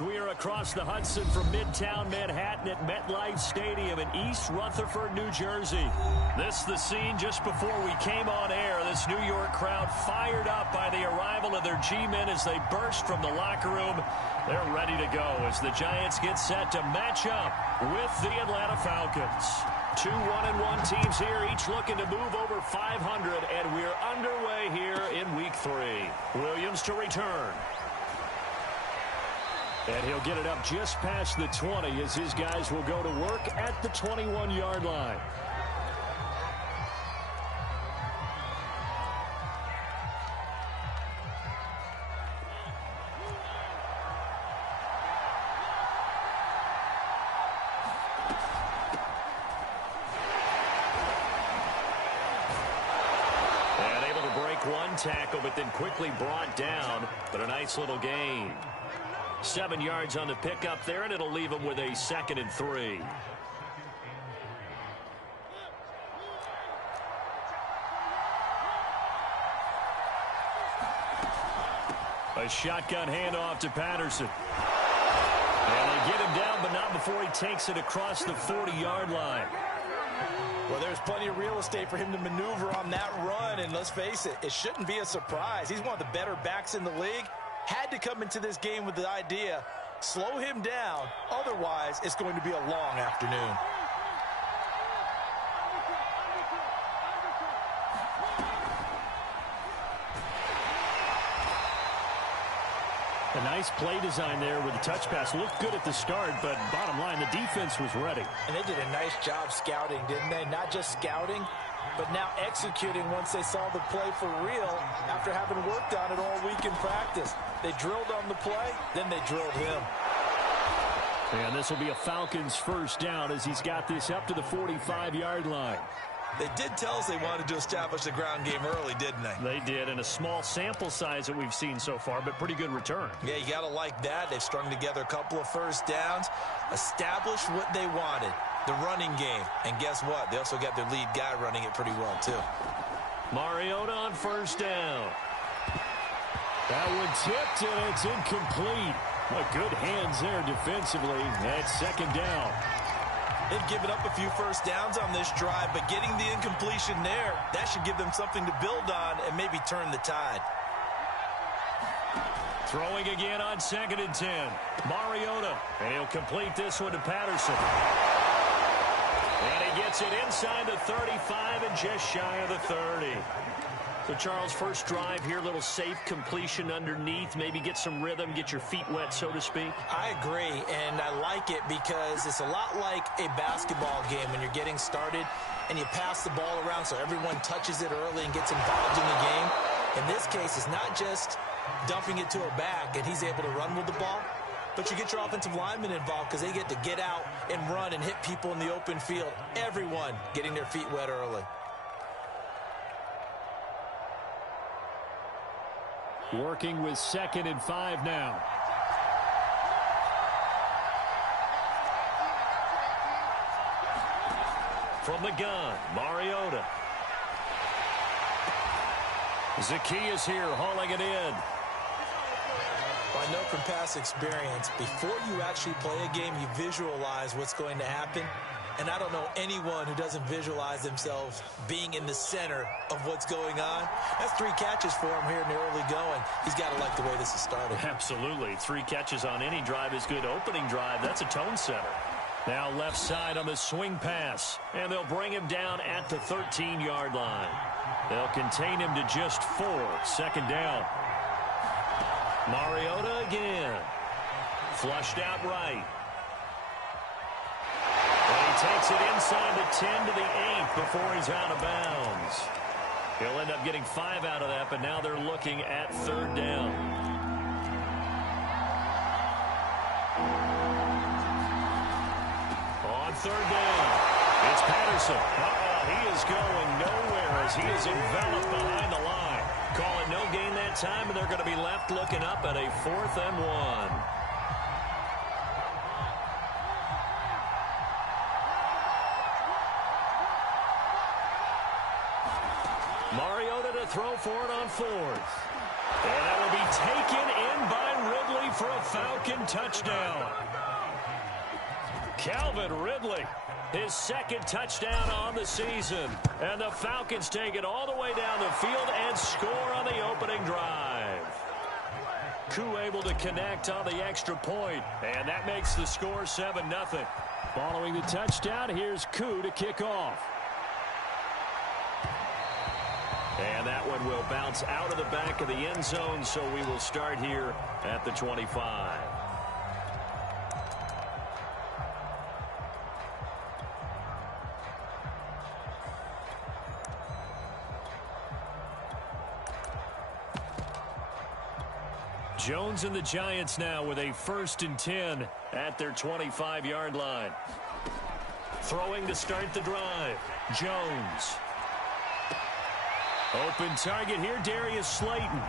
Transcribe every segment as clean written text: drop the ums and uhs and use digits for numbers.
We are across the Hudson from Midtown Manhattan at MetLife Stadium in East Rutherford, New Jersey. This is the scene just before we came on air. This New York crowd fired up by the arrival of their G-men as they burst from the locker room. They're ready to go as the Giants get set to match up with the Atlanta Falcons. Two 1-1 teams here, each looking to move over 500, and we're underway here in Week 3. Williams to return. And he'll get it up just past the 20 as his guys will go to work at the 21-yard line. And able to break one tackle, but then quickly brought down. But a nice little gain. 7 yards on the pickup there, and it'll leave him with a 2nd and 3. A shotgun handoff to Patterson. And they get him down, but not before he takes it across the 40-yard line. Well, there's plenty of real estate for him to maneuver on that run, and let's face it, it shouldn't be a surprise. He's one of the better backs in the league. Had to come into this game with the idea, slow him down, otherwise it's going to be a long afternoon. A nice play design there with the touch pass. Looked good at the start, but bottom line, the defense was ready. And they did a nice job scouting, didn't they? Not just scouting, but now executing once they saw the play for real after having worked on it all week in practice. They drilled on the play, then they drilled him. And this will be a Falcons first down as he's got this up to the 45-yard line. They did tell us they wanted to establish the ground game early, didn't they? They did, and a small sample size that we've seen so far, but pretty good return. Yeah, you got to like that. They've strung together a couple of first downs, established what they wanted, the running game. And guess what? They also got their lead guy running it pretty well, too. Mariota on first down. That one tipped, and it's incomplete. But good hands there defensively at 2nd down. They've given up a few first downs on this drive, but getting the incompletion there, that should give them something to build on and maybe turn the tide. Throwing again on 2nd and 10. Mariota, and he'll complete this one to Patterson. And he gets it inside the 35 and just shy of the 30. So, Charles, first drive here, little safe completion underneath, maybe get some rhythm, get your feet wet, so to speak. I agree, and I like it because it's a lot like a basketball game when you're getting started and you pass the ball around so everyone touches it early and gets involved in the game. In this case, it's not just dumping it to a back and he's able to run with the ball, but you get your offensive linemen involved because they get to get out and run and hit people in the open field. Everyone getting their feet wet early. Working with 2nd and 5 now. From the gun, Mariota. Zaccheaus here, hauling it in. Well, I know from past experience, before you actually play a game, you visualize what's going to happen. And I don't know anyone who doesn't visualize themselves being in the center of what's going on. That's 3 catches for him here in the early going. He's got to like the way this is started. Absolutely. 3 catches on any drive is good. Opening drive, that's a tone setter. Now left side on the swing pass. And they'll bring him down at the 13-yard line. They'll contain him to just 4. 2nd down. Mariota again. Flushed out right. Takes it inside the 10 to the 8 before he's out of bounds. He'll end up getting 5 out of that, but now they're looking at 3rd down. On 3rd down, it's Patterson. He is going nowhere as he is enveloped behind the line. Call it no gain that time, and they're going to be left looking up at a 4th and 1. Mariota to throw for it on 4th. And that will be taken in by Ridley ready for a Falcon touchdown. Calvin Ridley, his second touchdown on the season. And the Falcons take it all the way down the field and score on the opening drive. Koo able to connect on the extra point, and that makes the score 7-0. Following the touchdown, here's Koo to kick off. And that one will bounce out of the back of the end zone, so we will start here at the 25. Jones and the Giants now with a 1st and 10 at their 25-yard line. Throwing to start the drive. Jones. Open target here, Darius Slayton.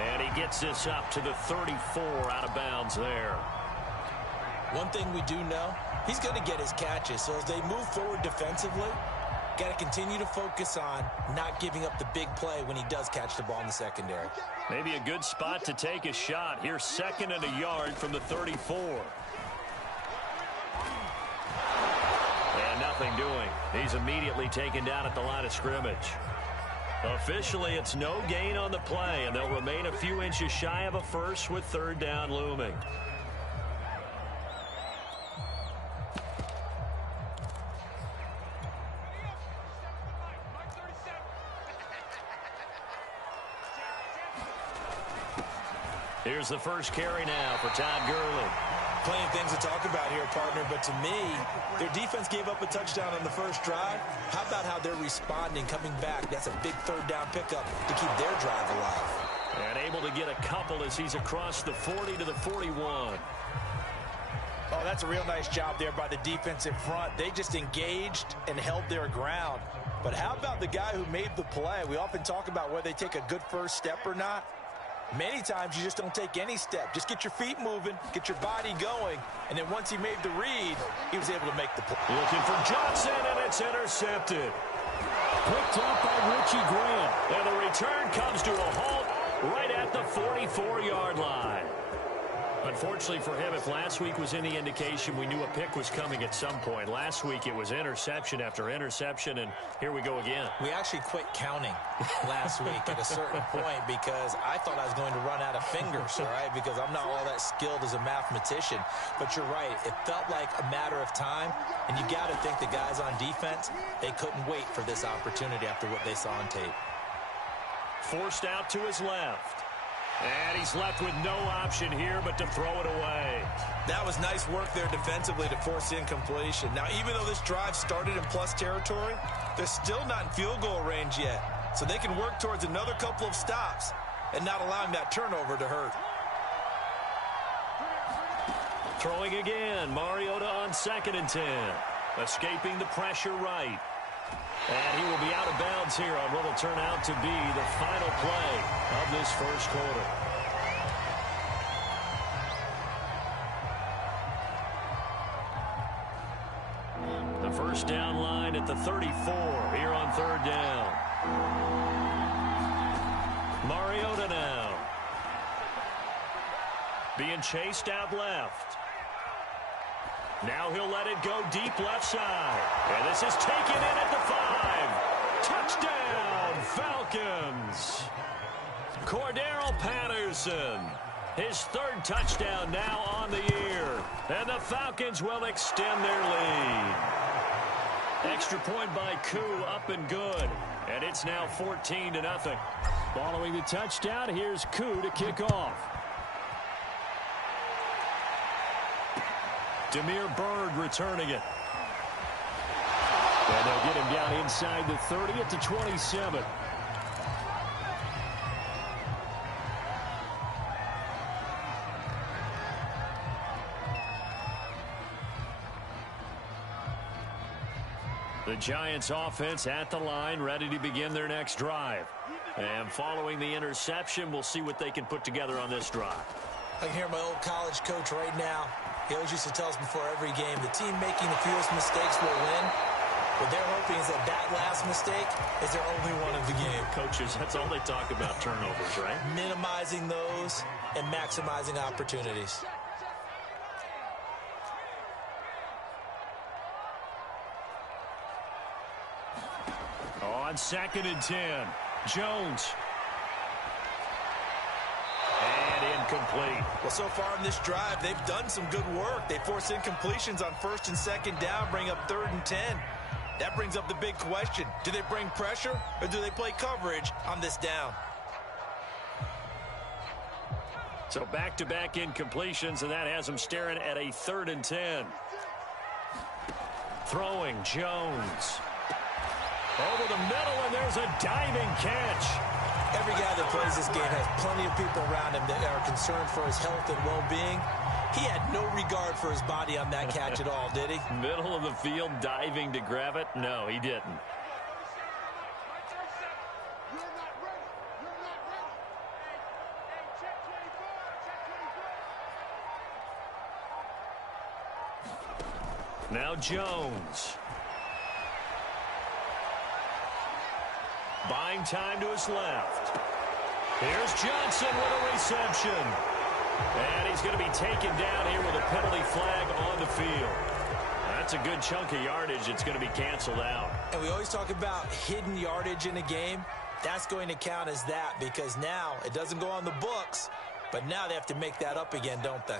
And he gets this up to the 34 out of bounds there. One thing we do know, he's going to get his catches. So as they move forward defensively, got to continue to focus on not giving up the big play when he does catch the ball in the secondary. Maybe a good spot to take a shot. Here's 2nd and a yard from the 34. And nothing doing. He's immediately taken down at the line of scrimmage. Officially, it's no gain on the play, and they'll remain a few inches shy of a first with 3rd down looming. Here's the first carry now for Todd Gurley. Plenty of things to talk about here, partner, but to me, their defense gave up a touchdown on the first drive. How about how they're responding, coming back? That's a big 3rd down pickup to keep their drive alive. And able to get a couple as he's across the 40 to the 41. Oh, that's a real nice job there by the defense in front. They just engaged and held their ground. But how about the guy who made the play? We often talk about whether they take a good first step or not. Many times you just don't take any step. Just get your feet moving, get your body going, and then once he made the read, he was able to make the play. Looking for Johnson, and it's intercepted. Picked up by Richie Grant. And the return comes to a halt right at the 44-yard line. Unfortunately for him, if last week was any indication, we knew a pick was coming at some point. Last week it was interception after interception, and here we go again. We actually quit counting last week at a certain point because I thought I was going to run out of fingers, all right, because I'm not all that skilled as a mathematician. But you're right. It felt like a matter of time, and you got to think the guys on defense, they couldn't wait for this opportunity after what they saw on tape. Forced out to his left. And he's left with no option here but to throw it away. That was nice work there defensively to force incompletion. Now, even though this drive started in plus territory, they're still not in field goal range yet. So they can work towards another couple of stops and not allowing that turnover to hurt. Throwing again. Mariota on 2nd and 10. Escaping the pressure right. And he will be out of bounds here on what will turn out to be the final play of this first quarter. The first down line at the 34 here on 3rd down. Mariota now. Being chased out left. Now he'll let it go deep left side. And this is taken in at the 5. Touchdown, Falcons. Cordero Patterson. His 3rd touchdown now on the year. And the Falcons will extend their lead. Extra point by Koo, up and good. And it's now 14-0. Following the touchdown, here's Koo to kick off. Damiere Byrd returning it. And they'll get him down inside the 30 at the 27. The Giants offense at the line, ready to begin their next drive. And following the interception, we'll see what they can put together on this drive. I can hear my old college coach right now. He always used to tell us before every game, the team making the fewest mistakes will win. What they're hoping is that that last mistake is their only one of the game. Coaches, that's all they talk about, turnovers, right? Minimizing those and maximizing opportunities. On 2nd and 10, Jones. And incomplete. Well, so far in this drive, they've done some good work. They force incompletions on 1st and 2nd down, bring up 3rd and 10. That brings up the big question. Do they bring pressure or do they play coverage on this down? So back-to-back incompletions, and that has them staring at a 3rd and 10. Throwing, Jones. Over the middle, and there's a diving catch. Every guy that plays this game has plenty of people around him that are concerned for his health and well-being. He had no regard for his body on that catch at all, did he? Middle of the field, diving to grab it? No, he didn't. Now Jones. Buying time to his left. Here's Johnson with a reception. And he's going to be taken down here with a penalty flag on the field. That's a good chunk of yardage. It's going to be canceled out. And we always talk about hidden yardage in a game. That's going to count as that because now it doesn't go on the books, but now they have to make that up again, don't they?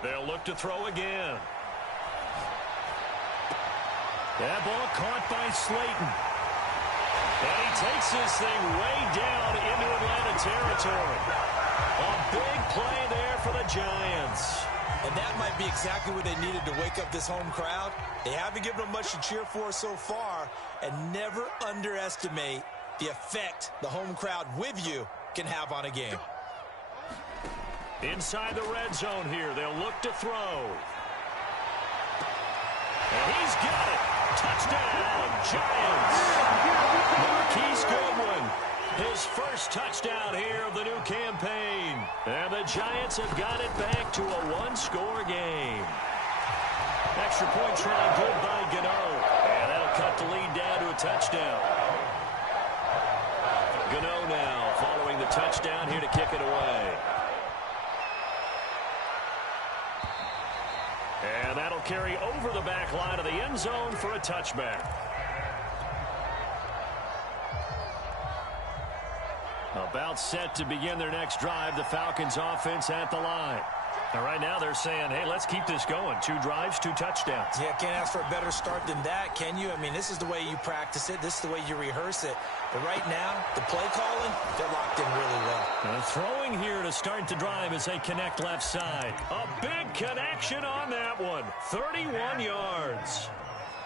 They'll look to throw again. That ball caught by Slayton. And he takes this thing way down into Atlanta territory. A big play there for the Giants. And that might be exactly what they needed to wake up this home crowd. They haven't given them much to cheer for so far. And never underestimate the effect the home crowd with you can have on a game. Inside the red zone here, they'll look to throw. And he's got it. Touchdown, Giants. Marquise Goodwin, his first touchdown here of the new campaign. And the Giants have got it back to a one-score game. Extra point try good by Gano. And that'll cut the lead down to a touchdown. Gano now following the touchdown here to kick it away. And that'll carry over the back line of the end zone for a touchback. About set to begin their next drive, the Falcons offense at the line. And right now they're saying, hey, let's keep this going. 2 drives, 2 touchdowns. Yeah, can't ask for a better start than that, can you? I mean, this is the way you practice it. This is the way you rehearse it. But right now, the play calling, they're locked in really well. And throwing here to start the drive as they connect left side. A big connection on that one. 31 yards.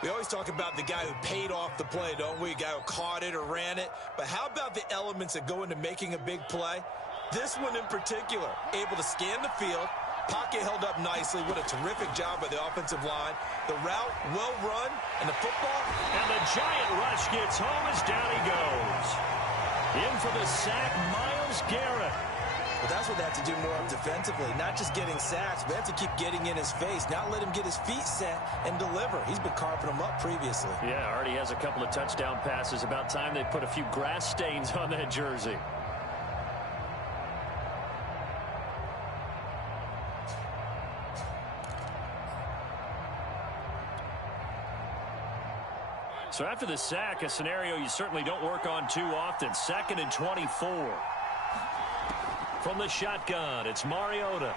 We always talk about the guy who paid off the play, don't we? A guy who caught it or ran it. But how about the elements that go into making a big play? This one in particular, able to scan the field, pocket held up nicely. What a terrific job by the offensive line. The route, well run, and the football. And the giant rush gets home as down he goes. In for the sack, Myles Garrett. Well, that's what they have to do more of defensively. Not just getting sacks, but they have to keep getting in his face. Not let him get his feet set and deliver. He's been carving them up previously. Yeah, already has a couple of touchdown passes. About time they put a few grass stains on that jersey. So after the sack, a scenario you certainly don't work on too often. 2nd and 24. From the shotgun, it's Mariota.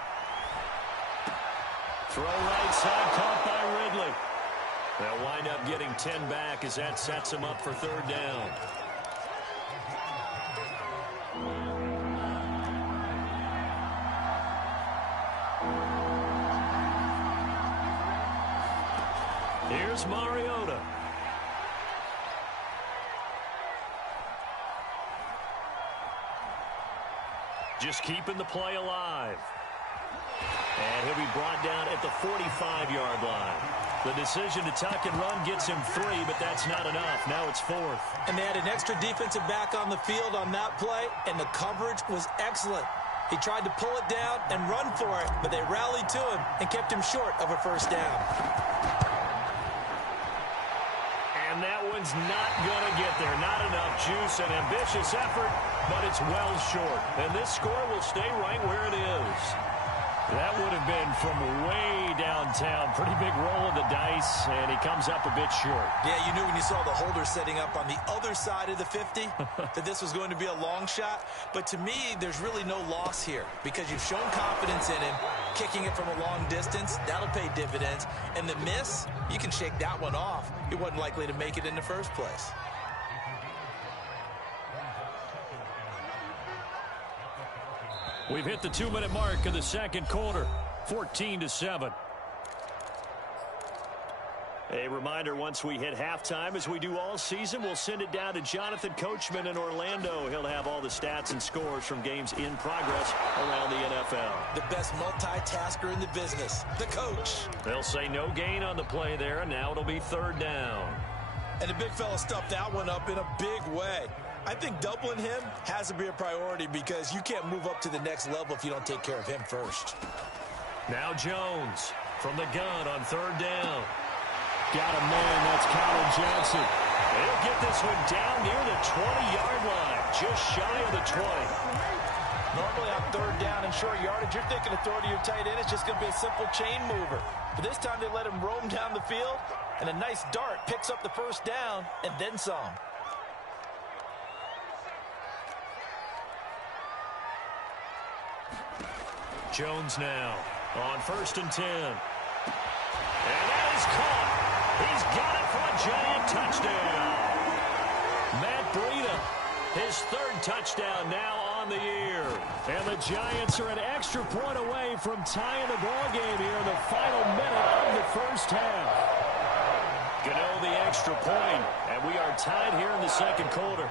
Throw right side, caught by Ridley. They'll wind up getting 10 back as that sets them up for 3rd down. Here's Mariota. Just keeping the play alive. And he'll be brought down at the 45-yard line. The decision to tuck and run gets him 3, but that's not enough. Now it's 4th. And they had an extra defensive back on the field on that play, and the coverage was excellent. He tried to pull it down and run for it, but they rallied to him and kept him short of a first down. And that one's not going to get there. Not enough juice, an ambitious effort, but it's well short. And this score will stay right where it is. That would have been from way downtown. Pretty big roll of the dice, and he comes up a bit short. Yeah, you knew when you saw the holder setting up on the other side of the 50 that this was going to be a long shot. But to me, there's really no loss here because you've shown confidence in him. Kicking it from a long distance, that'll pay dividends. And the miss, you can shake that one off. He wasn't likely to make it in the first place. We've hit the 2-minute mark of the second quarter, 14-7. A reminder, once we hit halftime, as we do all season, we'll send it down to Jonathan Coachman in Orlando. He'll have all the stats and scores from games in progress around the NFL. The best multitasker in the business, the coach. They'll say no gain on the play there, and now it'll be third down. And the big fella stuffed that one up in a big way. I think doubling him has to be a priority because you can't move up to the next level if you don't take care of him first. Now Jones from the gun on third down. Got a man, that's Colin Johnson. They'll get this one down near the 20-yard line, just shy of the 20. Normally on third down and short yardage, you're thinking of throw to your tight end. It's just going to be a simple chain mover. But this time they let him roam down the field, and a nice dart picks up the first down and then some. Jones now on 1st and 10. And that is caught. He's got it for a giant touchdown. Matt Breida, his third touchdown now on the year. And the Giants are an extra point away from tying the ball game here in the final minute of the first half. Gano the extra point, and we are tied here in the second quarter.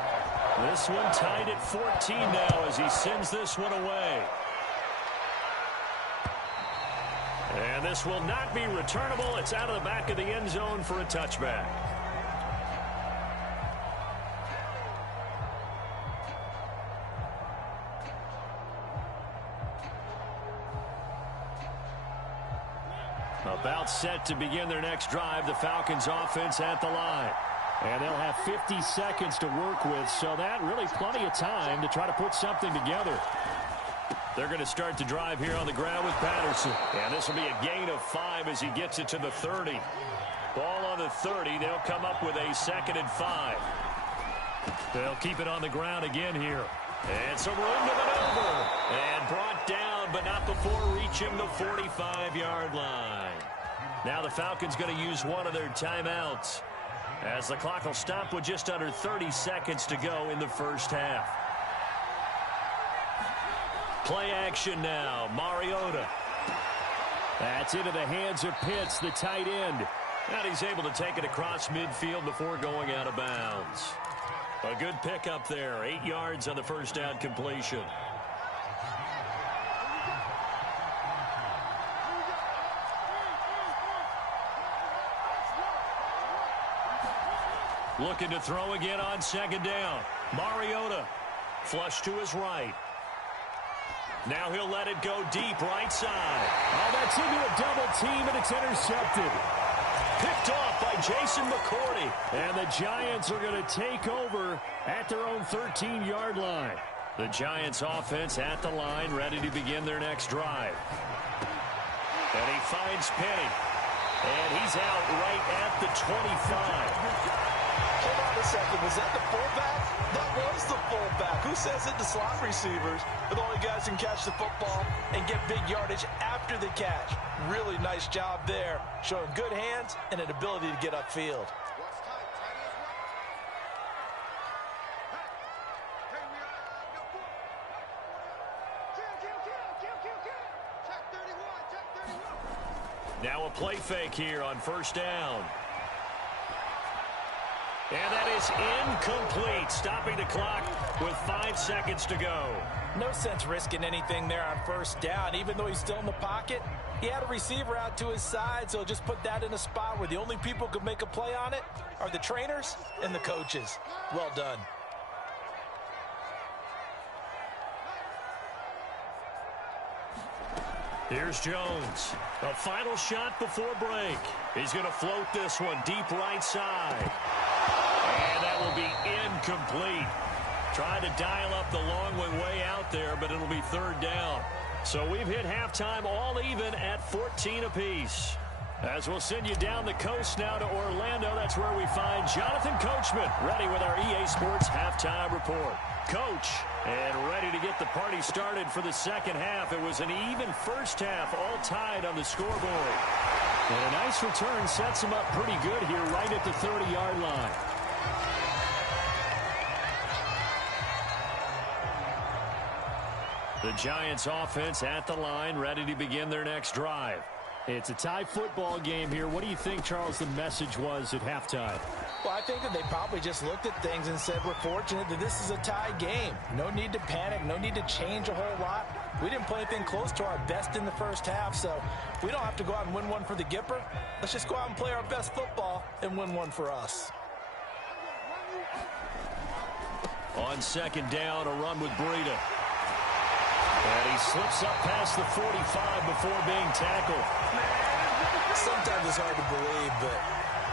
This one tied at 14 now as he sends this one away. And this will not be returnable. It's out of the back of the end zone for a touchback. About set to begin their next drive, the Falcons offense at the line. And they'll have 50 seconds to work with, so that really plenty of time to try to put something together. They're going to start the drive here on the ground with Patterson. And this will be a gain of 5 as he gets it to the 30. Ball on the 30. They'll come up with a 2nd and 5. They'll keep it on the ground again here. And some room to maneuver. And brought down, but not before reaching the 45-yard line. Now the Falcons going to use one of their timeouts, as the clock will stop with just under 30 seconds to go in the first half. Play action now. Mariota. That's into the hands of Pitts, the tight end. And he's able to take it across midfield before going out of bounds. A good pickup there. 8 yards on the first down completion. Looking to throw again on 2nd down. Mariota. Flush to his right. Now he'll let it go deep right side. Oh, that's into a double team, and it's intercepted. Picked off by Jason McCourty. And the Giants are going to take over at their own 13-yard line. The Giants offense at the line, ready to begin their next drive. And he finds Penny. And he's out right at the 25. Hold on a second. Was that the fullback? That was the fullback. Who says it? The slot receivers are the only guys who can catch the football and get big yardage after the catch. Really nice job there, showing good hands and an ability to get upfield. Now a play fake here on 1st down. And that is incomplete, stopping the clock with 5 seconds to go. No sense risking anything there on 1st down. Even though he's still in the pocket, he had a receiver out to his side, so just put that in a spot where the only people who can make a play on it are the trainers and the coaches. Well done. Here's Jones. A final shot before break. He's going to float this one deep right side. And that will be incomplete. Trying to dial up the long one way out there, but it'll be third down. So we've hit halftime all even at 14 apiece. As we'll send you down the coast now to Orlando, that's where we find Jonathan Coachman, ready with our EA Sports Halftime Report. Coach, and ready to get the party started for the second half. It was an even first half, all tied on the scoreboard. And a nice return sets them up pretty good here right at the 30-yard line. The Giants offense at the line, ready to begin their next drive. It's a tie football game here. What do you think, Charles, the message was at halftime? Well, I think that they probably just looked at things and said, we're fortunate that this is a tie game. No need to panic, no need to change a whole lot. We didn't play anything close to our best in the first half, so we don't have to go out and win one for the Gipper. Let's just go out and play our best football and win one for us. On second down, a run with Breida. And he slips up past the 45 before being tackled. Sometimes it's hard to believe, but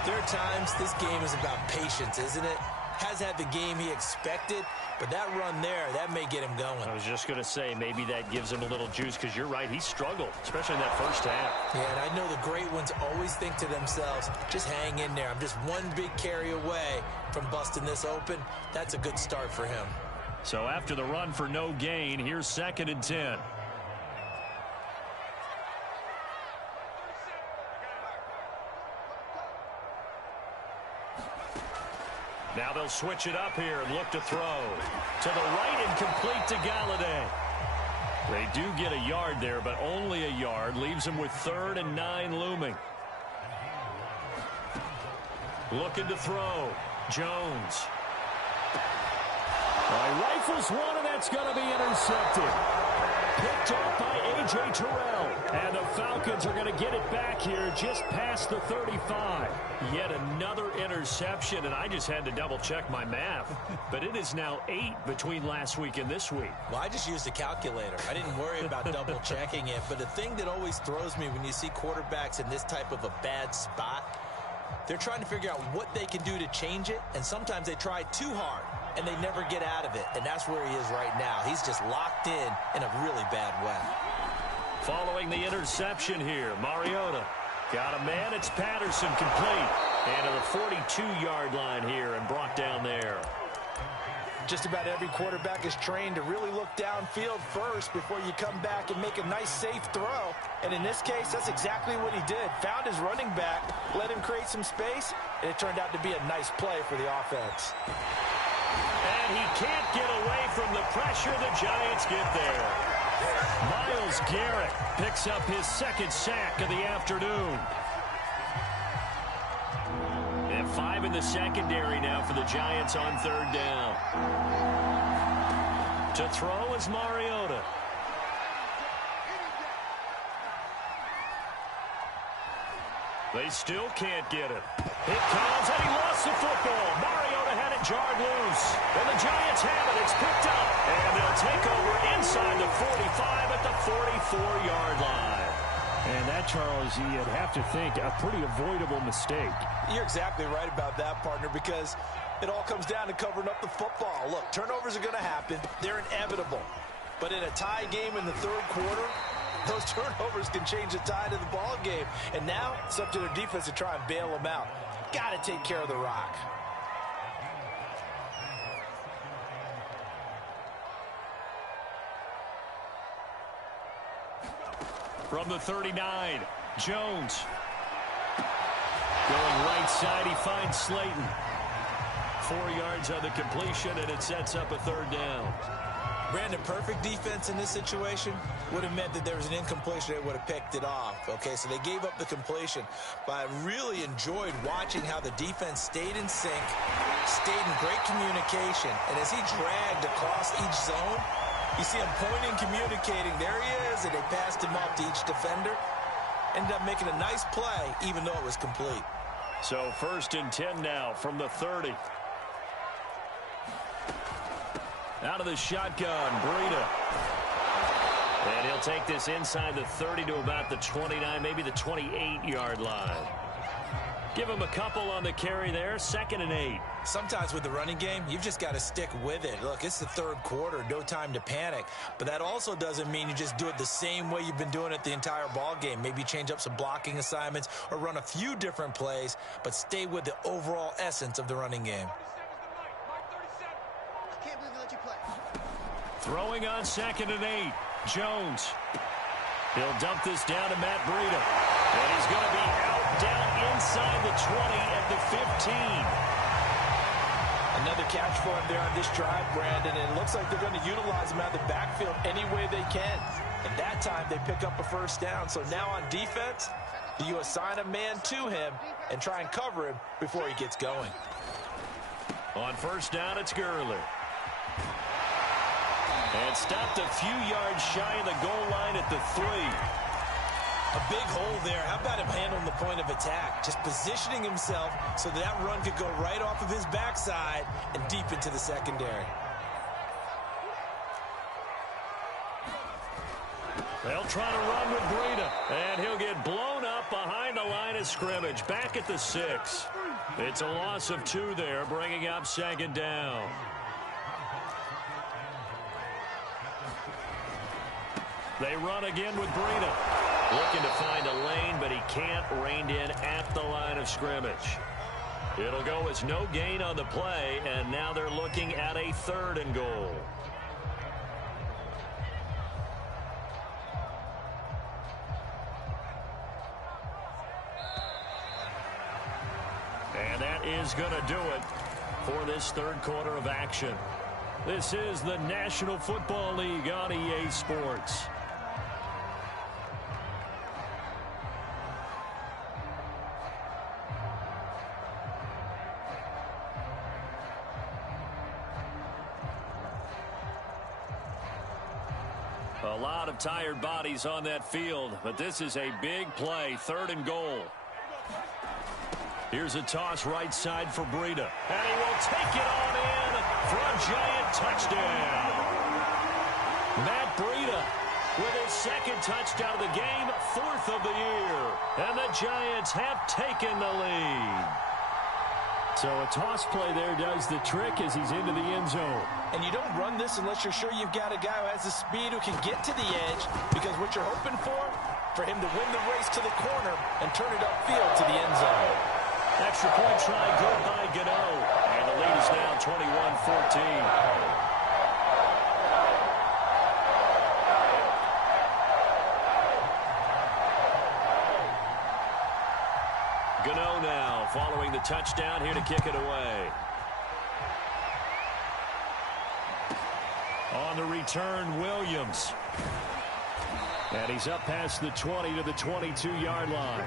there are times this game is about patience, isn't it? Has had the game he expected, but that run there, that may get him going. I was just going to say, maybe that gives him a little juice, because you're right, he struggled, especially in that first half. Yeah, and I know the great ones always think to themselves, just hang in there. I'm just one big carry away from busting this open. That's a good start for him. So after the run for no gain, here's 2nd and 10. Now they'll switch it up here and look to throw. To the right and complete to Galladay. They do get a yard there, but only a yard. Leaves them with 3rd and 9 looming. Looking to throw. Jones. Rifles one, and that's going to be intercepted. Picked off by A.J. Terrell. And the Falcons are going to get it back here just past the 35. Yet another interception, and I just had to double-check my math. But it is now 8 between last week and this week. Well, I just used a calculator. I didn't worry about double-checking it. But the thing that always throws me when you see quarterbacks in this type of a bad spot, they're trying to figure out what they can do to change it, and sometimes they try too hard, and they never get out of it, and that's where he is right now. He's just locked in a really bad way. Following the interception here, Mariota got a man. It's Patterson complete. And to the 42-yard line here and brought down there. Just about every quarterback is trained to really look downfield first before you come back and make a nice, safe throw. And in this case, that's exactly what he did. Found his running back, let him create some space, and it turned out to be a nice play for the offense. And he can't get away from the pressure. The Giants get there. Myles Garrett picks up his 2nd sack of the afternoon. And 5 in the secondary now for the Giants on 3rd down. To throw is Mariota. They still can't get it. It comes, and he lost the football. Mariota had it jarred loose. And the Giants have it. It's picked up. And they'll take over inside the 45 at the 44-yard line. And that, Charles, you'd have to think a pretty avoidable mistake. You're exactly right about that, partner, because it all comes down to covering up the football. Look, turnovers are going to happen. They're inevitable. But in a tie game in the 3rd quarter, those turnovers can change the tide of the ball game. And now it's up to their defense to try and bail them out. Got to take care of the rock. From the 39, Jones. Going right side, he finds Slayton. 4 yards on the completion, and it sets up a 3rd down. Brandon, perfect defense in this situation would have meant that there was an incompletion. They would have picked it off. Okay, so they gave up the completion. But I really enjoyed watching how the defense stayed in sync, stayed in great communication. And as he dragged across each zone, you see him pointing, communicating. There he is, and they passed him off to each defender. Ended up making a nice play, even though it was complete. So 1st and 10 now from the 30. Out of the shotgun, Breida. And he'll take this inside the 30 to about the 29, maybe the 28-yard line. Give him a couple on the carry there, 2nd and 8. Sometimes with the running game, you've just got to stick with it. Look, it's the 3rd quarter, no time to panic. But that also doesn't mean you just do it the same way you've been doing it the entire ball game. Maybe change up some blocking assignments or run a few different plays, but stay with the overall essence of the running game. Throwing on 2nd and 8, Jones. He'll dump this down to Matt Breida. And he's going to be out down inside the 20 at the 15. Another catch for him there on this drive, Brandon, and it looks like they're going to utilize him out of the backfield any way they can. And that time they pick up a 1st down. So now on defense, you assign a man to him and try and cover him before he gets going. On 1st down, it's Gurley. And stopped a few yards shy of the goal line at the 3. A big hole there. How about him handling the point of attack? Just positioning himself so that run could go right off of his backside and deep into the secondary. They'll try to run with Breida. And he'll get blown up behind the line of scrimmage. Back at the 6. It's a loss of 2 there, bringing up 2nd down. They run again with Breida. Looking to find a lane, but he can't. Reined in at the line of scrimmage. It'll go as no gain on the play, and now they're looking at a 3rd and goal. And that is going to do it for this 3rd quarter of action. This is the National Football League on EA Sports. A lot of tired bodies on that field, but this is a big play, 3rd and goal. Here's a toss right side for Breida. And he will take it on in for a giant touchdown. Matt Breida with his 2nd touchdown of the game, 4th of the year. And the Giants have taken the lead. So a toss play there does the trick as he's into the end zone. And you don't run this unless you're sure you've got a guy who has the speed who can get to the edge, because what you're hoping for him to win the race to the corner and turn it upfield to the end zone. Extra point try good by Gano. And the lead is now 21-14. Gano now following the touchdown here to kick it away. On the return, Williams. And he's up past the 20 to the 22-yard line.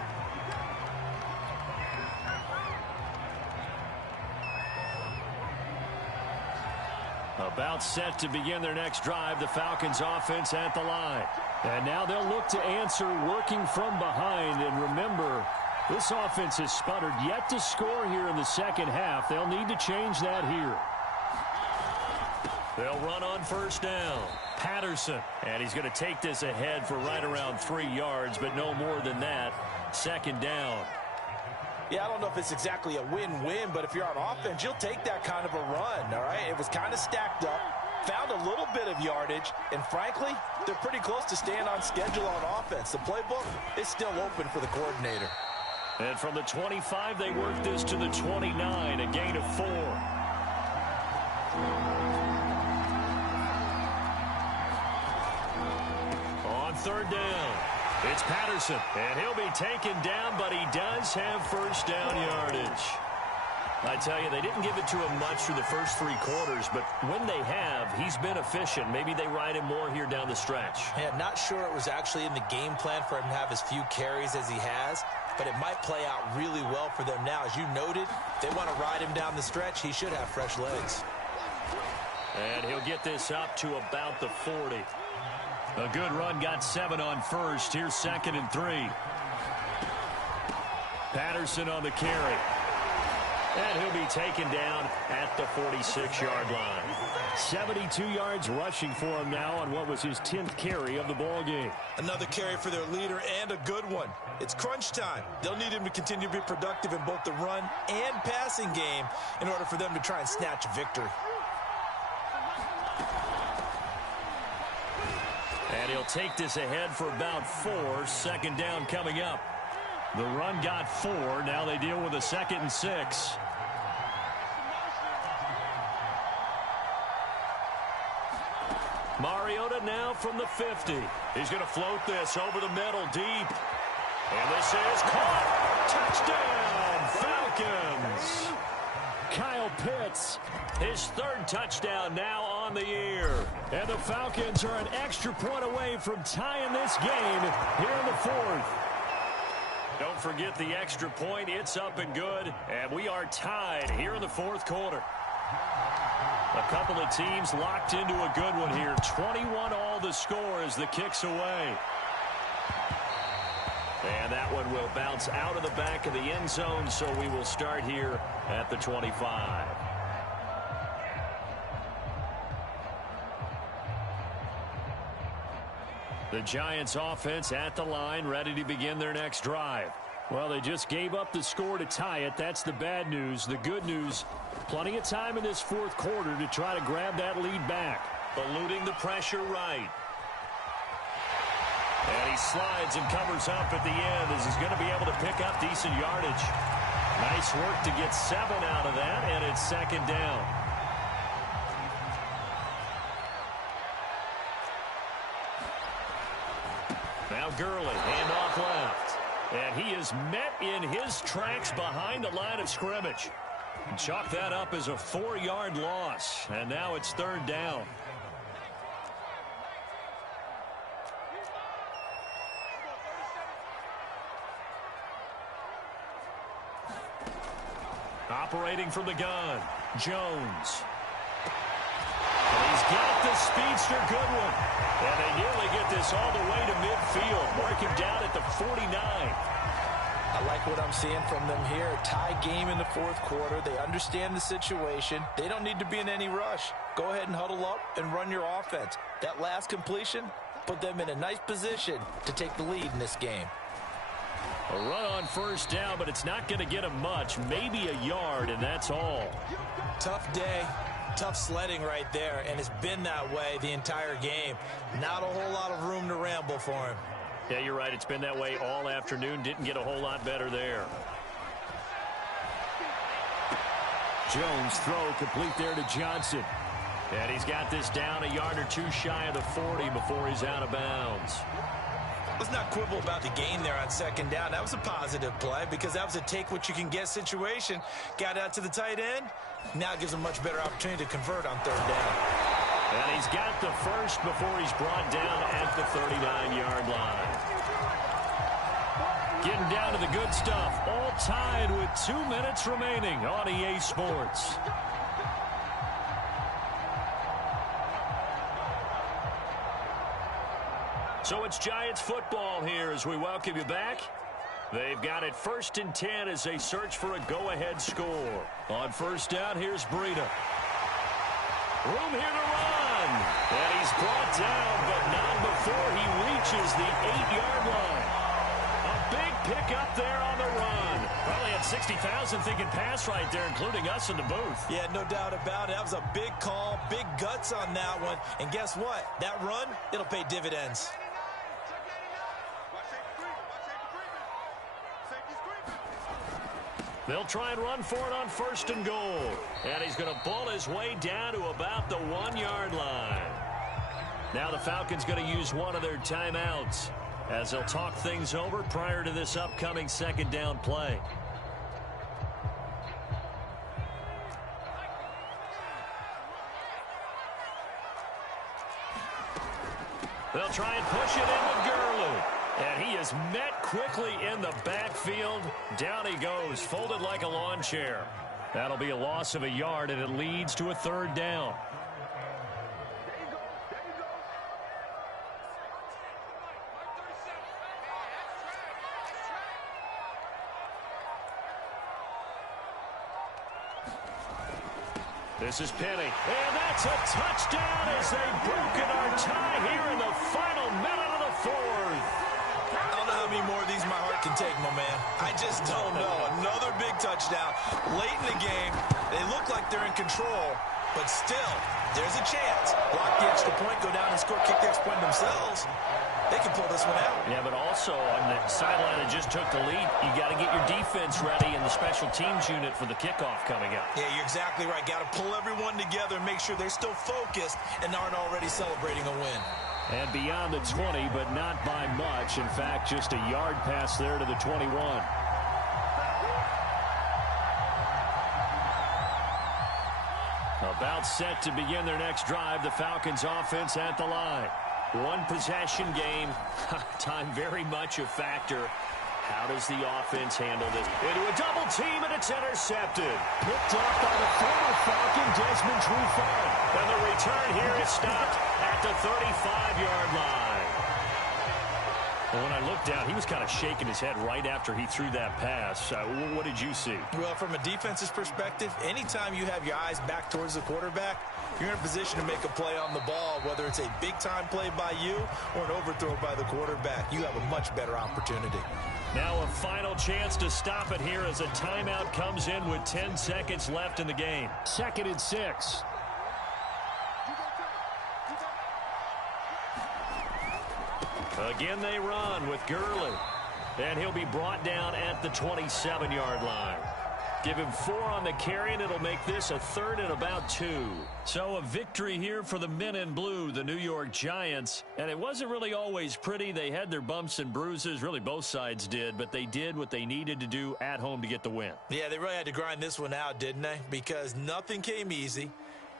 About set to begin their next drive, the Falcons offense at the line. And now they'll look to answer working from behind. And remember, this offense has sputtered yet to score here in the 2nd half. They'll need to change that here. They'll run on 1st down. Patterson. And he's going to take this ahead for right around 3 yards, but no more than that. 2nd down. Yeah, I don't know if it's exactly a win-win, but if you're on offense, you'll take that kind of a run, all right? It was kind of stacked up, found a little bit of yardage, and frankly, they're pretty close to staying on schedule on offense. The playbook is still open for the coordinator. And from the 25, they work this to the 29, a gain of 4. On 3rd down, it's Patterson, and he'll be taken down, but he does have 1st down yardage. I tell you, they didn't give it to him much through the first 3 quarters, but when they have, he's been efficient. Maybe they ride him more here down the stretch. Yeah, not sure it was actually in the game plan for him to have as few carries as he has, but it might play out really well for them now. As you noted, if they want to ride him down the stretch, he should have fresh legs. And he'll get this up to about the 40. A good run, got 7 on 1st. Here's 2nd and 3. Patterson on the carry. And he'll be taken down at the 46-yard line. 72 yards rushing for him now on what was his 10th carry of the ball game. Another carry for their leader, and a good one. It's crunch time. They'll need him to continue to be productive in both the run and passing game in order for them to try and snatch a victory. And he'll take this ahead for about 4. Second down coming up. The run got 4. Now they deal with a 2nd and 6. Mariota now from the 50. He's going to float this over the middle deep. And this is caught. Touchdown, Falcons. Kyle Pitts, his 3rd touchdown now on the year. And the Falcons are an extra point away from tying this game here in the 4th. Don't forget the extra point. It's up and good. And we are tied here in the 4th quarter. A couple of teams locked into a good one here. 21 all the score as the kick's away. And that one will bounce out of the back of the end zone, so we will start here at the 25. The Giants offense at the line, ready to begin their next drive. Well, they just gave up the score to tie it. That's the bad news. The good news, plenty of time in this 4th quarter to try to grab that lead back. Eluding the pressure right. And he slides and covers up at the end as he's going to be able to pick up decent yardage. Nice work to get 7 out of that, and it's 2nd down. Now Gurley, handoff left. And he is met in his tracks behind the line of scrimmage. Chalk that up as a 4-yard loss. And now it's 3rd down. Operating from the gun, Jones. And he's got the speedster, good one. And they nearly get this all the way to midfield. Mark him down at the 49. I like what I'm seeing from them here. Tie game in the 4th quarter. They understand the situation. They don't need to be in any rush. Go ahead and huddle up and run your offense. That last completion put them in a nice position to take the lead in this game. A run on 1st down, but it's not going to get him much. Maybe a yard, and that's all. Tough day. Tough sledding right there, and it's been that way the entire game. Not a whole lot of room to ramble for him. Yeah, you're right. It's been that way all afternoon. Didn't get a whole lot better there. Jones throw complete there to Johnson. And he's got this down a yard or 2 shy of the 40 before he's out of bounds. Let's not quibble about the gain there on 2nd down. That was a positive play because that was a take-what-you-can-get situation. Got out to the tight end. Now gives him a much better opportunity to convert on 3rd down. And he's got the 1st before he's brought down at the 39-yard line. Getting down to the good stuff. All tied with 2 minutes remaining on EA Sports. So it's Giants football here as we welcome you back. They've got it 1st and 10 as they search for a go-ahead score. On 1st down, here's Breida. Room here to run. And he's brought down, but not before he reaches the 8-yard line. A big pickup there on the run. Probably had 60,000 thinking pass right there, including us in the booth. Yeah, no doubt about it. That was a big call, big guts on that one. And guess what? That run, it'll pay dividends. They'll try and run for it on 1st and goal. And he's going to ball his way down to about the 1-yard line. Now the Falcons going to use one of their timeouts as they'll talk things over prior to this upcoming 2nd down play. They'll try and push it in with Gurley. And he is met quickly in the backfield. Down he goes, folded like a lawn chair. That'll be a loss of a yard, and it leads to a 3rd down. This is Penny, and that's a touchdown as they've broken our tie here in the final minute of the fourth. I don't know how many more of these my heart can take, my man. I just don't know. Another big touchdown late in the game. They look like they're in control, but still, there's a chance. Block the extra point, go down and score, kick the extra point themselves. They can pull this one out. Yeah, but also on the sideline that just took the lead, you got to get your defense ready in the special teams unit for the kickoff coming up. Yeah, you're exactly right. Got to pull everyone together and make sure they're still focused and aren't already celebrating a win. And beyond the 20, but not by much. In fact, just a yard pass there to the 21. About set to begin their next drive, the Falcons offense at the line. One possession game. Time very much a factor. How does the offense handle this? Into a double team, and it's intercepted. Picked off by the former Falcon, Desmond Trufant. And the return here is stopped at the 35-yard line. Well, when I looked down, he was kind of shaking his head right after he threw that pass. What did you see? Well, from a defense's perspective, anytime you have your eyes back towards the quarterback, you're in a position to make a play on the ball, whether it's a big-time play by you or an overthrow by the quarterback. You have a much better opportunity. Now a final chance to stop it here as a timeout comes in with 10 seconds left in the game. 2nd and 6. Again they run with Gurley. And he'll be brought down at the 27-yard line. Give him 4 on the carry, and it'll make this a 3rd and about 2. So a victory here for the men in blue, the New York Giants. And it wasn't really always pretty. They had their bumps and bruises. Really, both sides did. But they did what they needed to do at home to get the win. Yeah, they really had to grind this one out, didn't they? Because nothing came easy.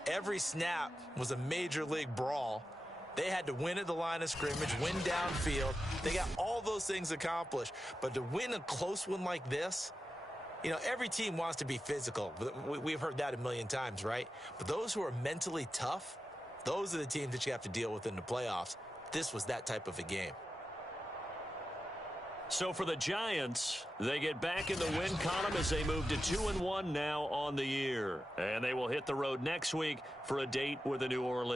Every snap was a major league brawl. They had to win at the line of scrimmage, win downfield. They got all those things accomplished. But to win a close one like this, you know, every team wants to be physical. We've heard that a million times, right? But those who are mentally tough, those are the teams that you have to deal with in the playoffs. This was that type of a game. So for the Giants, they get back in the win column as they move to 2-1 now on the year. And they will hit the road next week for a date with the New Orleans